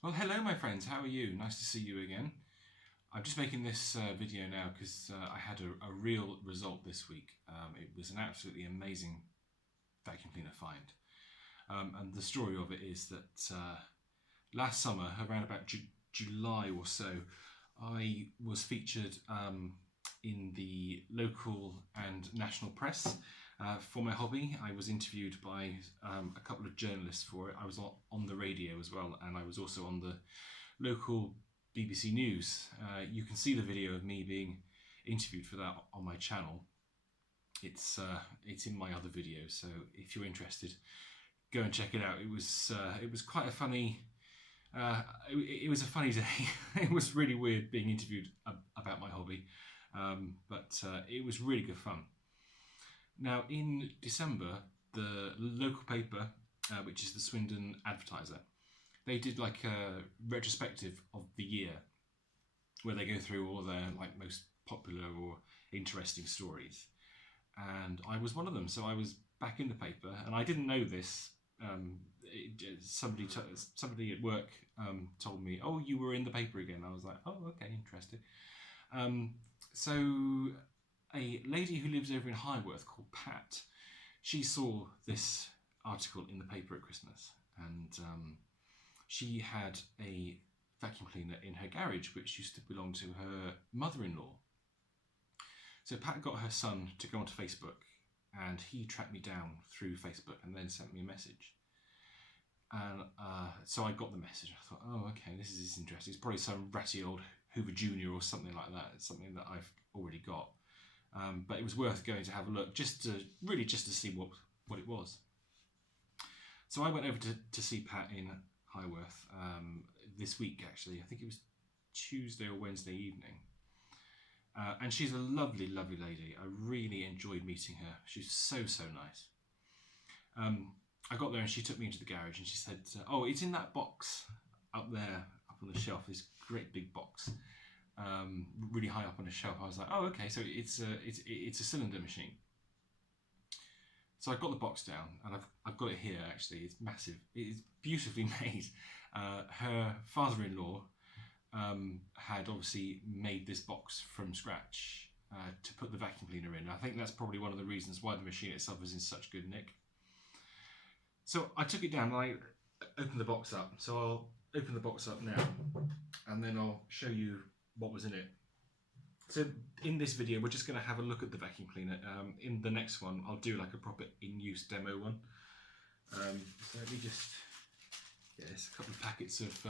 Well, hello my friends, how are you? Nice to see you again. I'm just making this video now because I had a real result this week. It was an absolutely amazing vacuum cleaner find. And the story of it is that last summer, around about July or so, I was featured in the local and national press for my hobby. I was interviewed by a couple of journalists for it. I was on the radio as well, and I was also on the local BBC News. You can see the video of me being interviewed for that on my channel. It's in my other videos, so if you're interested, go and check it out. It was quite a funny. It was a funny day. It was really weird being interviewed about my hobby, but it was really good fun. Now, in December, the local paper, which is the Swindon Advertiser, they did like a retrospective of the year where they go through all their most popular or interesting stories. And I was one of them, so I was back in the paper, and I didn't know this. Somebody at work told me, "Oh, you were in the paper again." I was like, "Oh, okay, interesting." So a lady who lives over in Highworth called Pat, she saw this article in the paper at Christmas, and she had a vacuum cleaner in her garage which used to belong to her mother-in-law. So Pat got her son to go onto Facebook, and he tracked me down through Facebook and then sent me a message. And so I got the message. I thought, oh, okay, this is interesting. It's probably some ratty old Hoover Jr. or something like that. It's something that I've already got. But it was worth going to have a look, just to see what it was. So I went over to see Pat in Highworth this week, actually. I think it was Tuesday or Wednesday evening. And she's a lovely, lovely lady. I really enjoyed meeting her. She's so nice. I got there and she took me into the garage and she said, "Oh, it's in that box up there, up on the shelf. This great big box, really high up on the shelf." I was like, "Oh, okay. So it's a cylinder machine." So I got the box down, and I've got it here. Actually, it's massive. It's beautifully made. Her father-in-law had obviously made this box from scratch to put the vacuum cleaner in. I think that's probably one of the reasons why the machine itself is in such good nick. So I took it down and I opened the box up. So I'll open the box up now, and then I'll show you what was in it. So in this video, we're just going to have a look at the vacuum cleaner. In the next one, I'll do like a proper in-use demo one. So let me just, there's a couple of packets of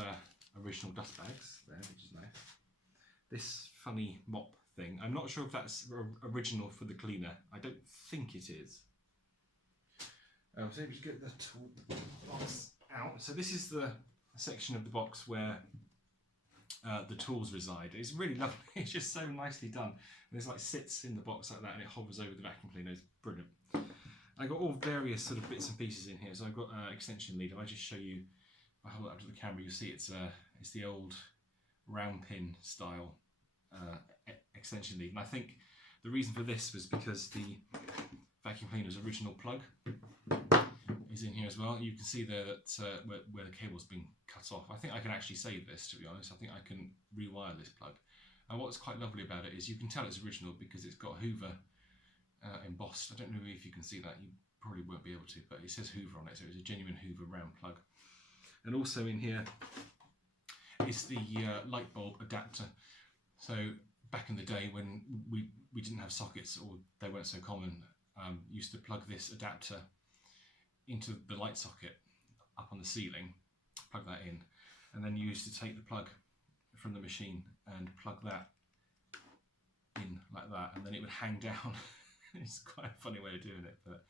original dust bags there, which is nice. This funny mop thing, I'm not sure if that's original for the cleaner. I don't think it is. So let me just get the tool box out. So this is the section of the box where the tools reside. It's really lovely. It's just so nicely done. And it's like sits in the box like that, and it hovers over the vacuum cleaner. It's brilliant. I got all various sort of bits and pieces in here. So I've got an extension lead. If I just show you, if I hold it up to the camera, you'll see it's the old round pin style extension lead. And I think the reason for this was because the vacuum cleaner's original plug is in here as well. You can see there that where the cable's been cut off. I think I can actually save this, to be honest. I think I can rewire this plug. And what's quite lovely about it is you can tell it's original because it's got Hoover embossed. I don't know if you can see that. You probably won't be able to, but it says Hoover on it, so it's a genuine Hoover round plug. And also in here is the light bulb adapter. So back in the day when we didn't have sockets, or they weren't so common, used to plug this adapter into the light socket up on the ceiling, plug that in, and then you used to take the plug from the machine and plug that in like that, and then it would hang down. It's quite a funny way of doing it, but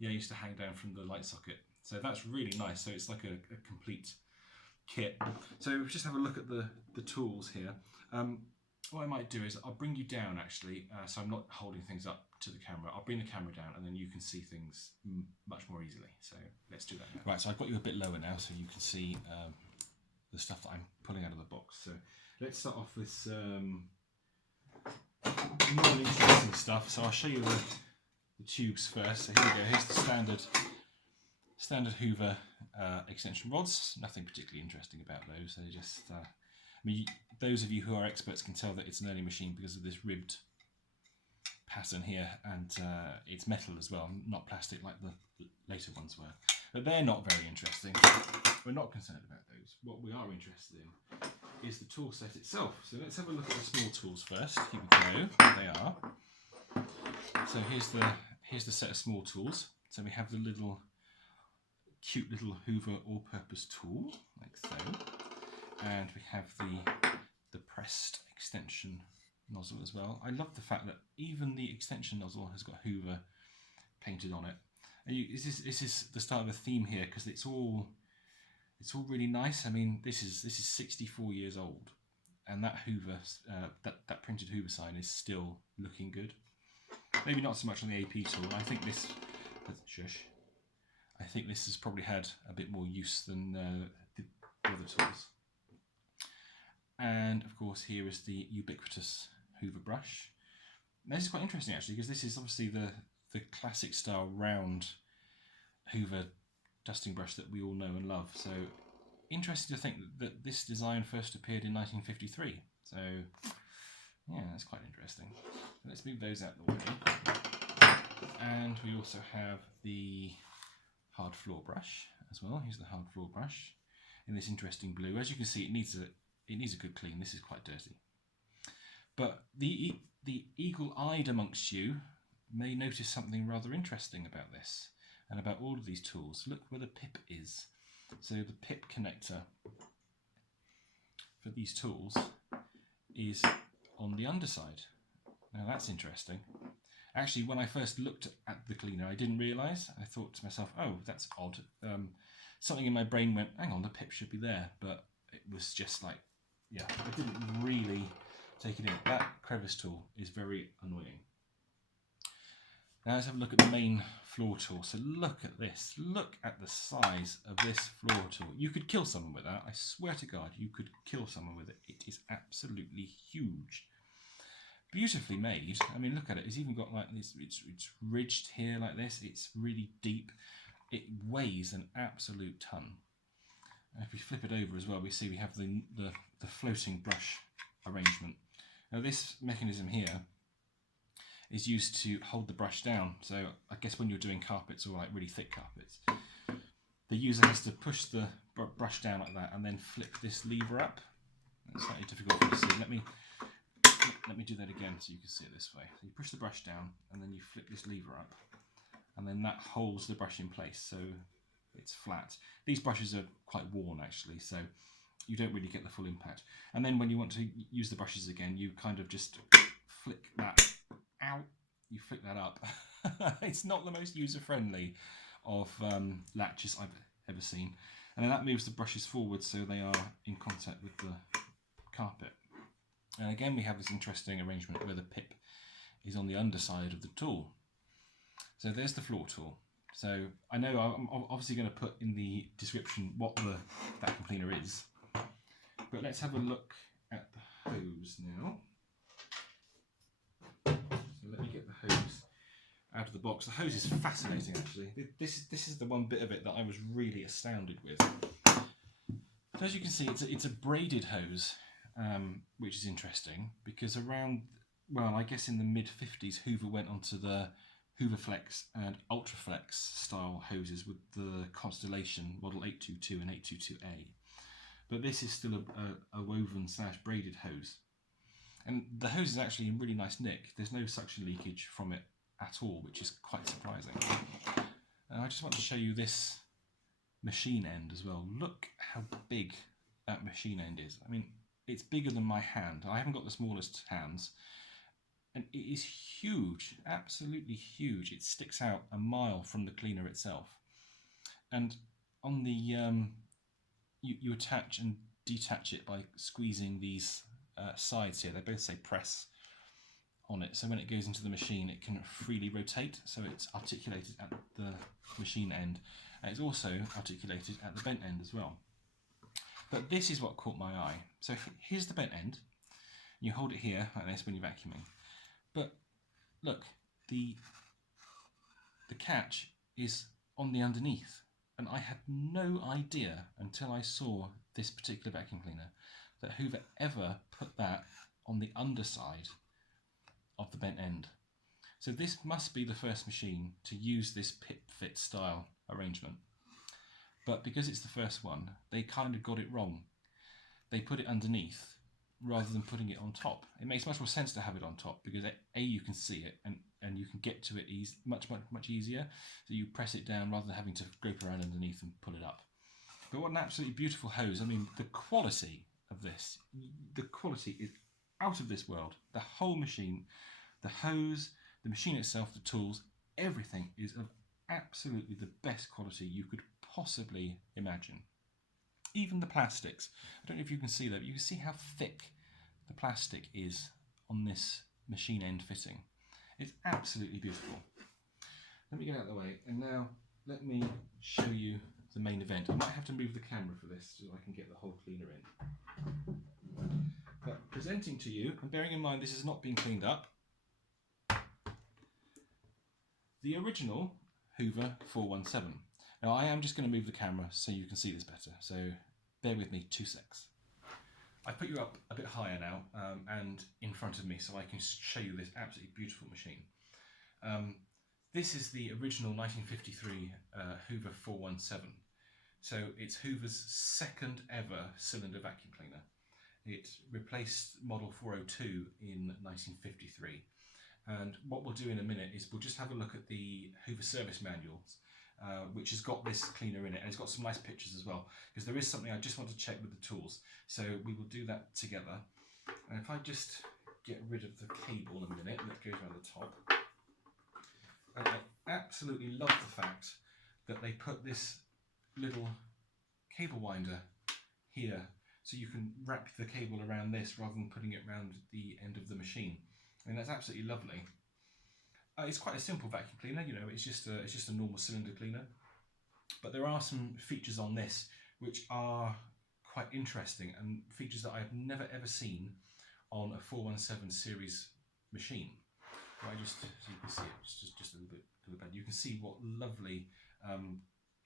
yeah, I used to hang down from the light socket. So that's really nice. So it's like a complete kit. So just have a look at the tools here. What I might do is I'll bring you down actually, so I'm not holding things up to the camera. I'll bring the camera down and then you can see things much more easily. So let's do that now. Right, so I've got you a bit lower now so you can see the stuff that I'm pulling out of the box. So let's start off with some more interesting stuff. So I'll show you the tubes first. So here we go, here's the standard Standard Hoover extension rods. Nothing particularly interesting about those. They just, I mean, those of you who are experts can tell that it's an early machine because of this ribbed pattern here, and it's metal as well, not plastic like the later ones were. But they're not very interesting. We're not concerned about those. What we are interested in is the tool set itself. So let's have a look at the small tools first. Here we go. There they are. So here's the set of small tools. So we have the little cute little Hoover all-purpose tool, like so, and we have the pressed extension nozzle as well. I love the fact that even the extension nozzle has got Hoover painted on it. And this is the start of a theme here, because it's all really nice. I mean, this is 64 years old, and that Hoover that printed Hoover sign is still looking good. Maybe not so much on the AP tool. I think this has probably had a bit more use than the other tools. And of course, here is the ubiquitous Hoover brush. Now, this is quite interesting actually, because this is obviously the classic style round Hoover dusting brush that we all know and love. So interesting to think that this design first appeared in 1953. So yeah, that's quite interesting. So let's move those out of the way. And we also have the hard floor brush as well. Here's the hard floor brush in this interesting blue. As you can see, it needs a good clean. This is quite dirty. But the eagle-eyed amongst you may notice something rather interesting about this and about all of these tools. Look where the pip is. So the pip connector for these tools is on the underside. Now that's interesting. Actually, when I first looked at the cleaner, I didn't realise. I thought to myself, oh, that's odd. Something in my brain went, hang on, the pip should be there. But it was just like, yeah, I didn't really take it in. That crevice tool is very annoying. Now let's have a look at the main floor tool. So look at this. Look at the size of this floor tool. You could kill someone with that. I swear to God, you could kill someone with it. It is absolutely huge. Beautifully made. I mean, look at it. It's even got like this. It's ridged here like this. It's really deep. It weighs an absolute ton. And if we flip it over as well, we see we have the floating brush arrangement. Now this mechanism here is used to hold the brush down. So I guess when you're doing carpets or like really thick carpets, the user has to push the brush down like that and then flip this lever up. It's slightly difficult for you to see. Let me do that again so you can see it this way. So you push the brush down and then you flip this lever up, and then that holds the brush in place so it's flat. These brushes are quite worn actually, so you don't really get the full impact. And then when you want to use the brushes again, you kind of just flick that out, you flick that up. It's not the most user-friendly of latches I've ever seen. And then that moves the brushes forward so they are in contact with the carpet. And again, we have this interesting arrangement where the pip is on the underside of the tool. So there's the floor tool. So I know I'm obviously going to put in the description what the vacuum cleaner is. But let's have a look at the hose now. So let me get the hose out of the box. The hose is fascinating actually. This is the one bit of it that I was really astounded with. So as you can see, it's a braided hose. Which is interesting because around, well, I guess in the mid-50s, Hoover went onto the Hoover Flex and Ultra Flex style hoses with the Constellation Model 822 and 822A. But this is still a woven / braided hose. And the hose is actually in really nice nick. There's no suction leakage from it at all, which is quite surprising. And I just want to show you this machine end as well. Look how big that machine end is. I mean, it's bigger than my hand. I haven't got the smallest hands. And it is huge, absolutely huge. It sticks out a mile from the cleaner itself. And on the, you attach and detach it by squeezing these sides here. They both say press on it. So when it goes into the machine, it can freely rotate. So it's articulated at the machine end. And it's also articulated at the bent end as well. But this is what caught my eye. So here's the bent end. You hold it here like this when you're vacuuming. But look, the catch is on the underneath. And I had no idea until I saw this particular vacuum cleaner that Hoover ever put that on the underside of the bent end. So this must be the first machine to use this pit fit style arrangement. But because it's the first one, they kind of got it wrong. They put it underneath rather than putting it on top. It makes much more sense to have it on top because A, you can see it and you can get to it much easier. So you press it down rather than having to grope around underneath and pull it up. But what an absolutely beautiful hose. I mean, the quality of this, the quality is out of this world. The whole machine, the hose, the machine itself, the tools, everything is of absolutely the best quality you could possibly imagine. Even the plastics. I don't know if you can see that, but you can see how thick the plastic is on this machine end fitting. It's absolutely beautiful. Let me get out of the way, and now let me show you the main event. I might have to move the camera for this so I can get the whole cleaner in. But presenting to you, and bearing in mind this is not being cleaned up, the original Hoover 417. Now I am just going to move the camera so you can see this better, so bear with me 2 secs. I put you up a bit higher now and in front of me so I can show you this absolutely beautiful machine. This is the original 1953 Hoover 417. So it's Hoover's second ever cylinder vacuum cleaner. It replaced model 402 in 1953. And what we'll do in a minute is we'll just have a look at the Hoover service manuals, which has got this cleaner in it, and it's got some nice pictures as well, because there is something I just want to check with the tools. So we will do that together. And if I just get rid of the cable in a minute that goes around the top. And I absolutely love the fact that they put this little cable winder here, so you can wrap the cable around this rather than putting it around the end of the machine. I mean, that's absolutely lovely. It's quite a simple vacuum cleaner, you know, it's just a normal cylinder cleaner. But there are some features on this which are quite interesting, and features that I've never ever seen on a 417 series machine. So I just, so you can see it, just a little bit to the bed. You can see what lovely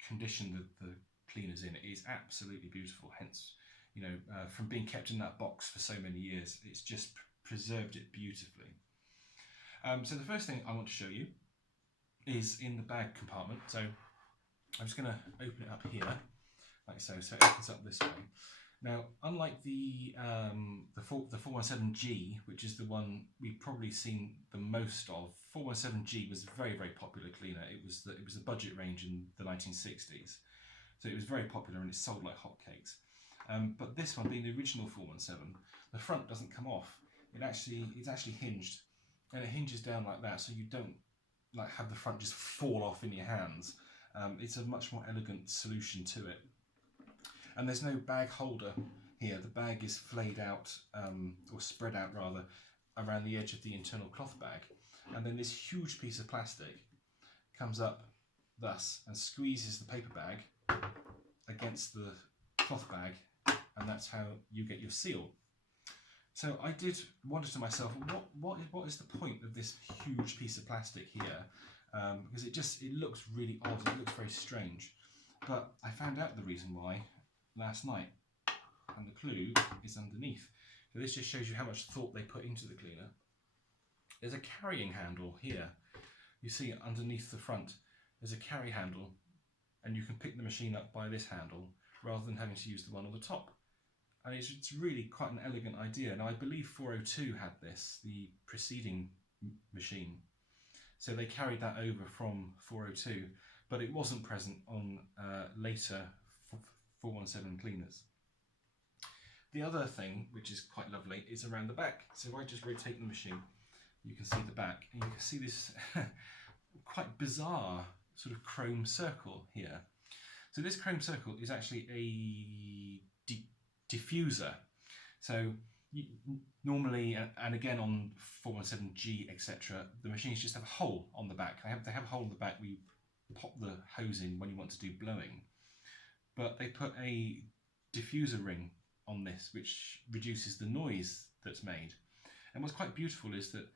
condition the cleaner's in. It is absolutely beautiful. Hence, you know, from being kept in that box for so many years, it's just preserved it beautifully. So the first thing I want to show you is in the bag compartment. So I'm just going to open it up here, like so. So it opens up this way. Now, unlike the 417G, which is the one we've probably seen the most of, 417G was a very, very popular cleaner. It was the budget range in the 1960s, so it was very popular and it sold like hotcakes. But this one, being the original 417, the front doesn't come off. It's actually hinged, and it hinges down like that, so you don't like have the front just fall off in your hands. It's a much more elegant solution to it. And there's no bag holder here. The bag is flayed out, or spread out rather, around the edge of the internal cloth bag. And then this huge piece of plastic comes up thus and squeezes the paper bag against the cloth bag, and that's how you get your seal. So I did wonder to myself, what is the point of this huge piece of plastic here? Because it looks really odd, it looks very strange. But I found out the reason why last night, and the clue is underneath. So this just shows you how much thought they put into the cleaner. There's a carrying handle here. You see underneath the front, there's a carry handle, and you can pick the machine up by this handle rather than having to use the one on the top. And it's really quite an elegant idea. Now I believe 402 had this, the preceding machine. So they carried that over from 402, but it wasn't present on later 417 cleaners. The other thing, which is quite lovely, is around the back. So if I just rotate the machine, you can see the back, and you can see this quite bizarre sort of chrome circle here. So this chrome circle is actually a diffuser. So normally, and again on 417G, etc., the machines just have a hole on the back. They have a hole in the back where you pop the hose in when you want to do blowing. But they put a diffuser ring on this, which reduces the noise that's made. And what's quite beautiful is that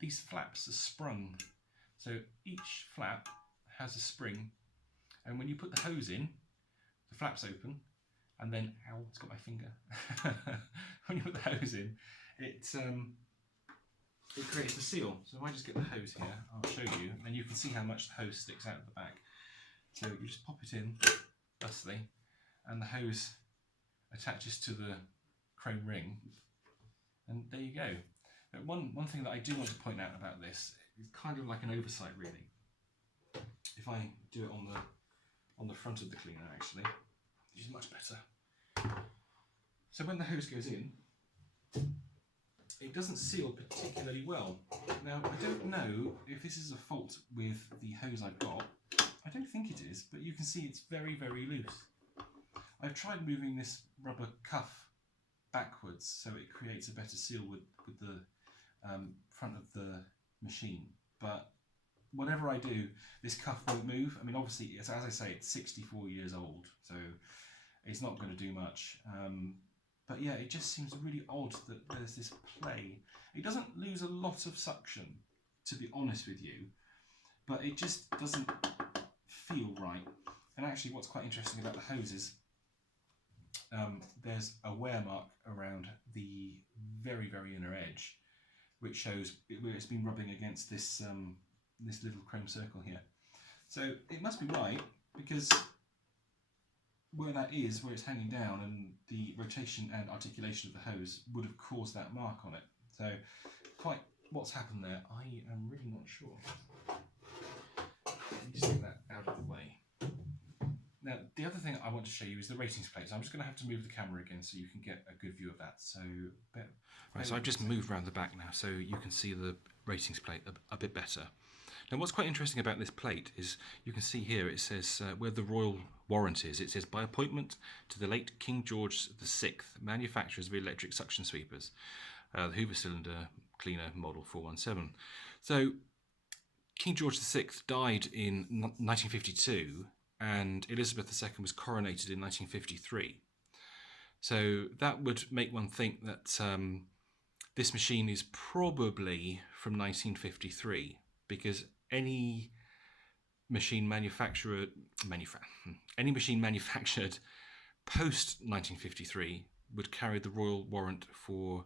these flaps are sprung. So each flap has a spring, And when you put the hose in, the flap's open, and then, ow, it's got my finger. When you put the hose in, it creates the seal. So if I just get the hose here, I'll show you, and you can see how much the hose sticks out of the back. So you just pop it in, thusly, and the hose attaches to the chrome ring, and there you go. But one thing that I do want to point out about this is kind of like an oversight, really. If I do it on the front of the cleaner, actually, which is much better. So when the hose goes in, it doesn't seal particularly well. Now, I don't know if this is a fault with the hose I've got. I don't think it is, but you can see it's very, very loose. I've tried moving this rubber cuff backwards so it creates a better seal with the front of the machine, but whatever I do, this cuff won't move. I mean, obviously, as I say, it's 64 years old, so it's not going to do much. But yeah, it just seems really odd that there's this play. It doesn't lose a lot of suction, to be honest with you, but it just doesn't feel right. And actually, what's quite interesting about the hose is there's a wear mark around the very, very inner edge, which shows where it's been rubbing against this this little chrome circle here. So it must be right, because where that is, where it's hanging down, and the rotation and articulation of the hose would have caused that mark on it. So quite what's happened there, I am really not sure. Let me just get that out of the way. Now, the other thing I want to show you is the ratings plate. So I'm just going to have to move the camera again so you can get a good view of that. So, right, so I've just moved around the back now so you can see the ratings plate a bit better. Now, what's quite interesting about this plate is you can see here it says where the Royal Warrant is. It says, by appointment to the late King George VI, manufacturers of electric suction sweepers, the Hoover cylinder cleaner model 417. So King George VI died in 1952, and Elizabeth II was coronated in 1953. So that would make one think that this machine is probably from 1953, because any machine manufactured post 1953 would carry the royal warrant for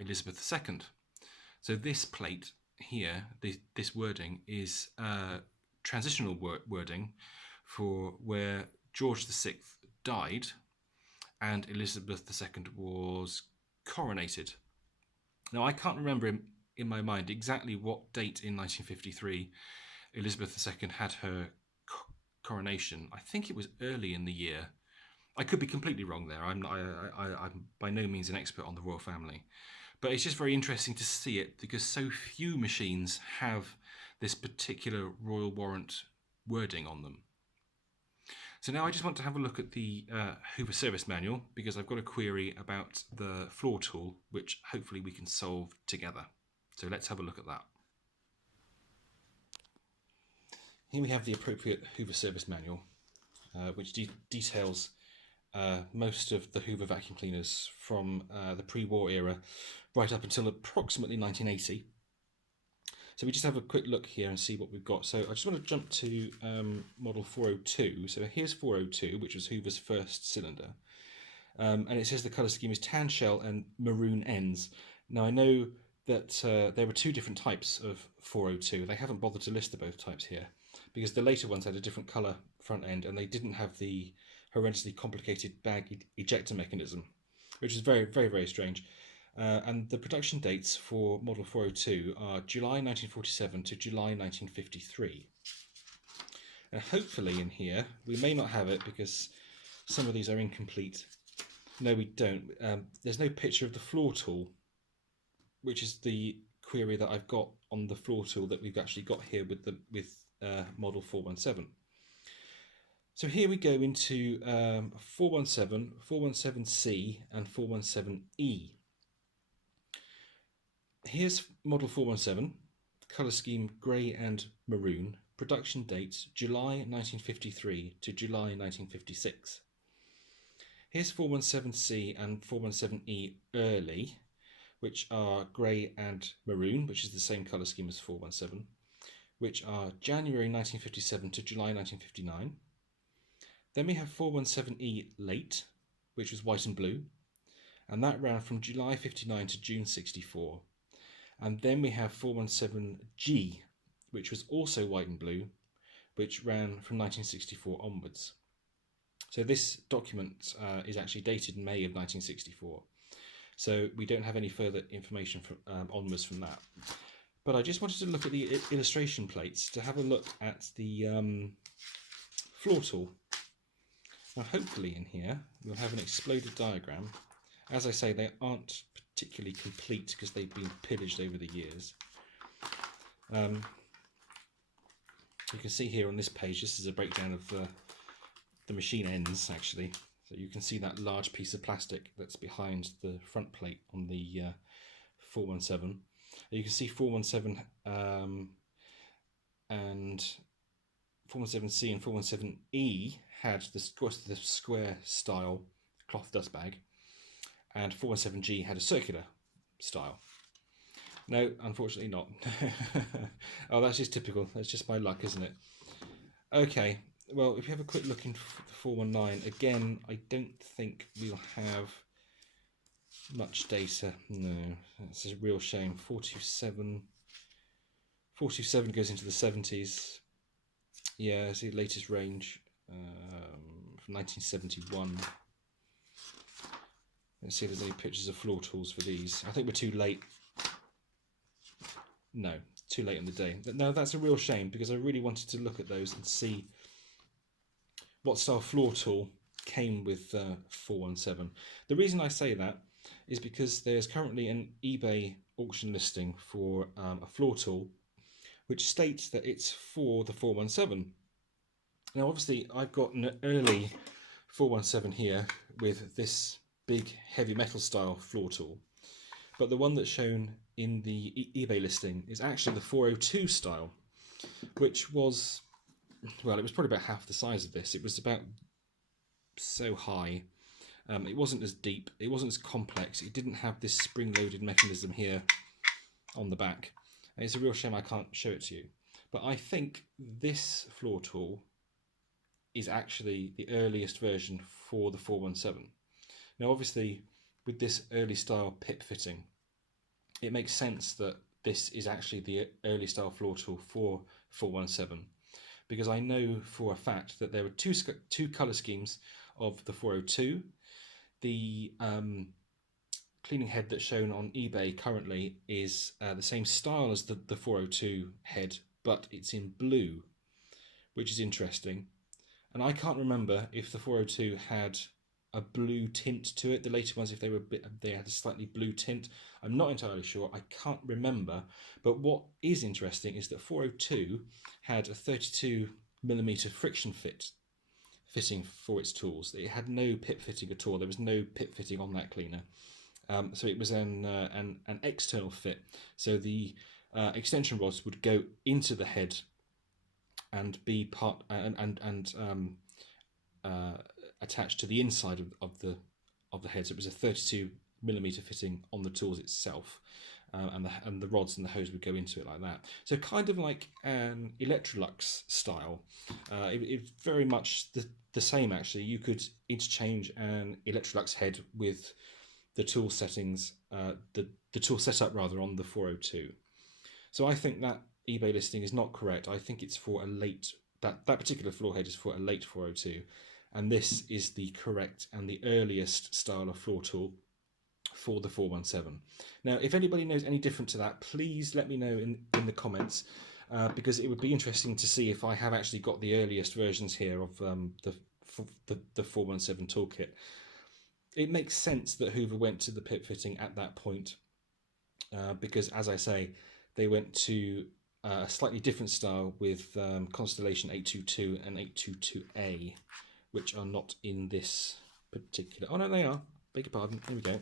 Elizabeth II. So this plate here, this wording is transitional wording for where George VI died and Elizabeth II was coronated. Now, I can't remember in my mind exactly what date in 1953 Elizabeth II had her coronation. I think it was early in the year. I could be completely wrong there. I'm by no means an expert on the royal family. But it's just very interesting to see it because so few machines have this particular royal warrant wording on them. So now I just want to have a look at the Hoover service manual because I've got a query about the floor tool, which hopefully we can solve together. So let's have a look at that. Here we have the appropriate Hoover service manual, which details most of the Hoover vacuum cleaners from the pre-war era right up until approximately 1980. So we just have a quick look here and see what we've got. So I just want to jump to model 402. So here's 402, which was Hoover's first cylinder. And it says the colour scheme is tan shell and maroon ends. Now I know that there were two different types of 402. They haven't bothered to list the both types here because the later ones had a different colour front end and they didn't have the horrendously complicated bag ejector mechanism, which is very, very, very strange. And the production dates for model 402 are July 1947 to July 1953. Now hopefully in here, we may not have it because some of these are incomplete. No, we don't. There's no picture of the floor tool, which is the query that I've got on the floor tool that we've actually got here with model 417. So here we go into 417, 417C and 417E. Here's model 417, colour scheme grey and maroon, production dates July 1953 to July 1956. Here's 417C and 417E early, which are grey and maroon, which is the same colour scheme as 417. which are January 1957 to July 1959. Then we have 417E late, which was white and blue, and that ran from July 59 to June 64. And then we have 417G, which was also white and blue, which ran from 1964 onwards. So this document is actually dated in May of 1964. So we don't have any further information from, onwards from that. But I just wanted to look at the illustration plates to have a look at the floor tool. Now hopefully in here we'll have an exploded diagram. As I say, they aren't particularly complete because they've been pillaged over the years. You can see here on this page, this is a breakdown of the machine ends actually. So you can see that large piece of plastic that's behind the front plate on the 417. You can see 417 and 417C and 417E had the square style cloth dust bag, and 417G had a circular style. No, unfortunately not. Oh, that's just typical. That's just my luck, isn't it? Okay, well, if you have a quick look in 419, again, I don't think we'll have much data. No, that's a real shame. 427 goes into the 70s. Yeah, see the latest range from 1971. Let's see if there's any pictures of floor tools for these. I think we're too late. No, too late in the day. No, that's a real shame because I really wanted to look at those and see what style floor tool came with 417. The reason I say that is because there's currently an eBay auction listing for a floor tool which states that it's for the 417. Now obviously I've got an early 417 here with this big heavy metal style floor tool, but the one that's shown in the eBay listing is actually the 402 style, which was, well, it was probably about half the size of this. It was about so high. It wasn't as deep, it wasn't as complex, it didn't have this spring-loaded mechanism here on the back. And it's a real shame I can't show it to you. But I think this floor tool is actually the earliest version for the 417. Now obviously with this early style pip fitting, it makes sense that this is actually the early style floor tool for 417, because I know for a fact that there were two colour schemes of the 402. The cleaning head that's shown on eBay currently is the same style as the 402 head, but it's in blue, which is interesting. And I can't remember if the 402 had a blue tint to it. The later ones, if they had a slightly blue tint. I'm not entirely sure. I can't remember. But what is interesting is that 402 had a 32mm friction fitting for its tools. It had no pip fitting at all. There was no pip fitting on that cleaner. So it was an external fit. So the extension rods would go into the head and be part attached to the inside of the head. So it was a 32mm fitting on the tools itself, and the rods and the hose would go into it like that. So kind of like an Electrolux style. It's very much the same actually. You could interchange an Electrolux head with the tool settings, the tool setup rather, on the 402. So I think that eBay listing is not correct. I think it's for a late, that particular floor head is for a late 402, and this is the correct and the earliest style of floor tool for the 417. Now, if anybody knows any different to that, please let me know in the comments, because it would be interesting to see if I have actually got the earliest versions here of the 417 toolkit. It makes sense that Hoover went to the pip fitting at that point, because, as I say, they went to a slightly different style with Constellation 822 and 822A, which are not in this particular... Oh no, they are. Beg your pardon. Here we go.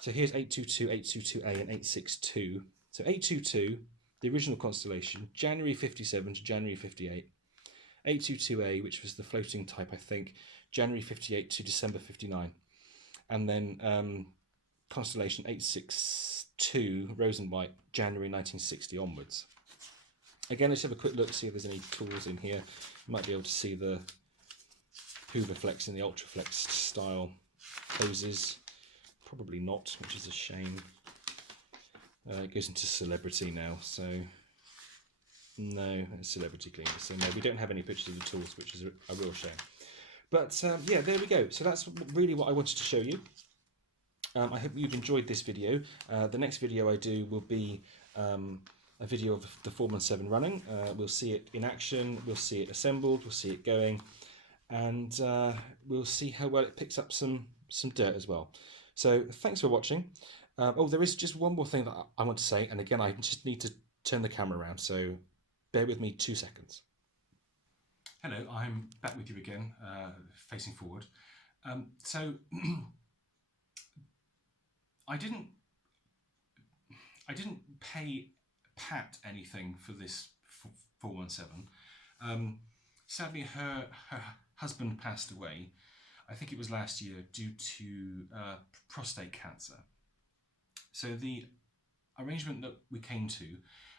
So here's 822, 822A and 862. So 822, the original Constellation, January 57 to January 58. 822A, which was the floating type, I think, January 58 to December 59. And then Constellation 862, Rose and White, January 1960 onwards. Again, let's have a quick look, see if there's any tools in here. You might be able to see the Hoover Flex and the Ultra Flex style hoses. Probably not, which is a shame. It goes into celebrity now, so no, it's celebrity cleaner. So no, we don't have any pictures of the tools, which is a real shame. But yeah, there we go. So that's really what I wanted to show you. I hope you've enjoyed this video. The next video I do will be a video of the 417 running. We'll see it in action, we'll see it assembled, we'll see it going, and we'll see how well it picks up some dirt as well. So thanks for watching. Oh, there is just one more thing that I want to say, and again, I just need to turn the camera around, so bear with me 2 seconds. Hello, I'm back with you again, facing forward. So I didn't pay Pat anything for this 417. Sadly, her husband passed away. I think it was last year due to prostate cancer. So the arrangement that we came to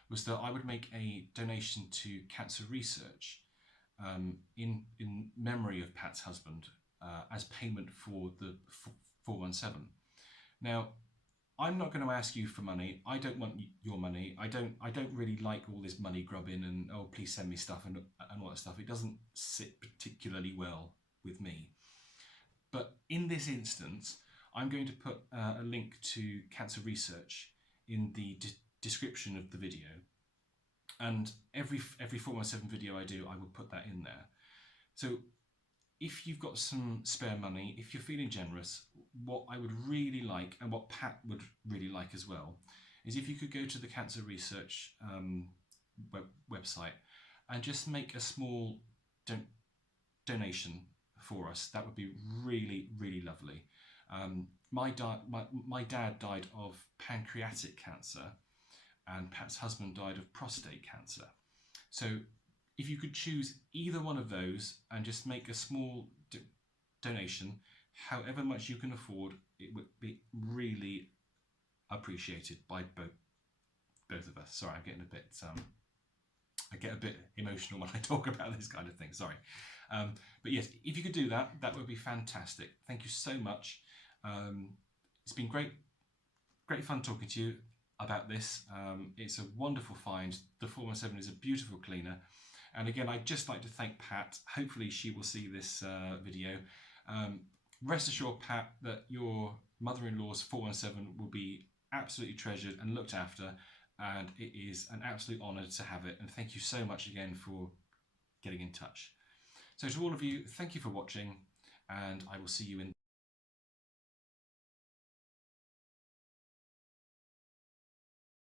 was that I would make a donation to cancer research in memory of Pat's husband as payment for the 417. Now, I'm not going to ask you for money. I don't want your money. I don't really like all this money grubbing and, oh, please send me stuff and all that stuff. It doesn't sit particularly well with me. But in this instance, I'm going to put a link to cancer research in the description of the video. And every 417 video I do, I will put that in there. So if you've got some spare money, if you're feeling generous, what I would really like, and what Pat would really like as well, is if you could go to the Cancer Research website and just make a small donation for us. That would be really, really lovely. My dad died of pancreatic cancer, and Pat's husband died of prostate cancer. So if you could choose either one of those and just make a small donation, however much you can afford, it would be really appreciated by both of us. Sorry, I'm getting a bit I get a bit emotional when I talk about this kind of thing. Sorry, but yes, if you could do that, that would be fantastic. Thank you so much. It's been great fun talking to you about this. It's a wonderful find. The 417 is a beautiful cleaner. And again, I'd just like to thank Pat. Hopefully she will see this video. Rest assured, Pat, that your mother-in-law's 417 will be absolutely treasured and looked after, and it is an absolute honour to have it. And thank you so much again for getting in touch. So to all of you, thank you for watching, and I will see you in